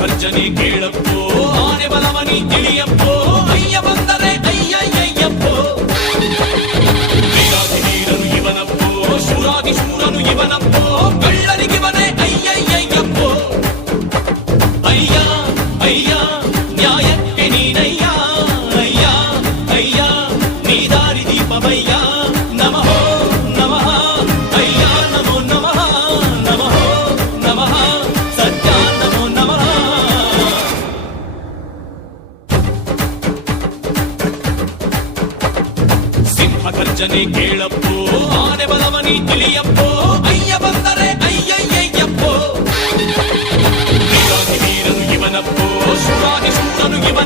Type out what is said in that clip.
ಗರ್ಜನೆ ಕೇಳಪ್ಪೋ, ಆನೆ ಬಲವನಿ ತಿಳಿಯಪ್ಪೋ, ಅಯ್ಯ ಬಂದರೆ ಅಯ್ಯಯ್ಯಯ್ಯಪ್ಪೋ. ವೀರಾದಿ ವೀರನು ಇವನಪ್ಪೋ, ಶೂರಾದಿ ಶೂರನು ಇವನಪ್ಪೋ, ಕಳ್ಳರಿಗಿವನೇ ಅಯ್ಯಯ್ಯಯ್ಯಪ್ಪೋ. ಅಯ್ಯ ಅಯ್ಯ ನ್ಯಾಯಕ್ಕೆ ನೀನಯ್ಯ, ಅಯ್ಯ ಅಯ್ಯ ನೀ ದಾರಿ ದೀಪವಯ್ಯ. ನಮಃ ನಮಃ ಅಯ್ಯ ನಮೋ ನಮಃ, ನಮಃ ನಮಃ ಸತ್ಯ ನಮೋ ನಮಃ. ಸಿಂಹ ಗರ್ಜನೆ ಕೇಳಪ್ಪೋ, ಆನೆ ಬಲವನಿ ತಿಳಿಯಪ್ಪೋ, ಅಯ್ಯ ಬಂದರೆ ಅಯ್ಯಯ್ಯಯ್ಯಪ್ಪೋ. ವೀರಾದಿ ವೀರನು ಇವನಪ್ಪೋ, ಶೂರಾದಿ ಶೂರನು ಇವನ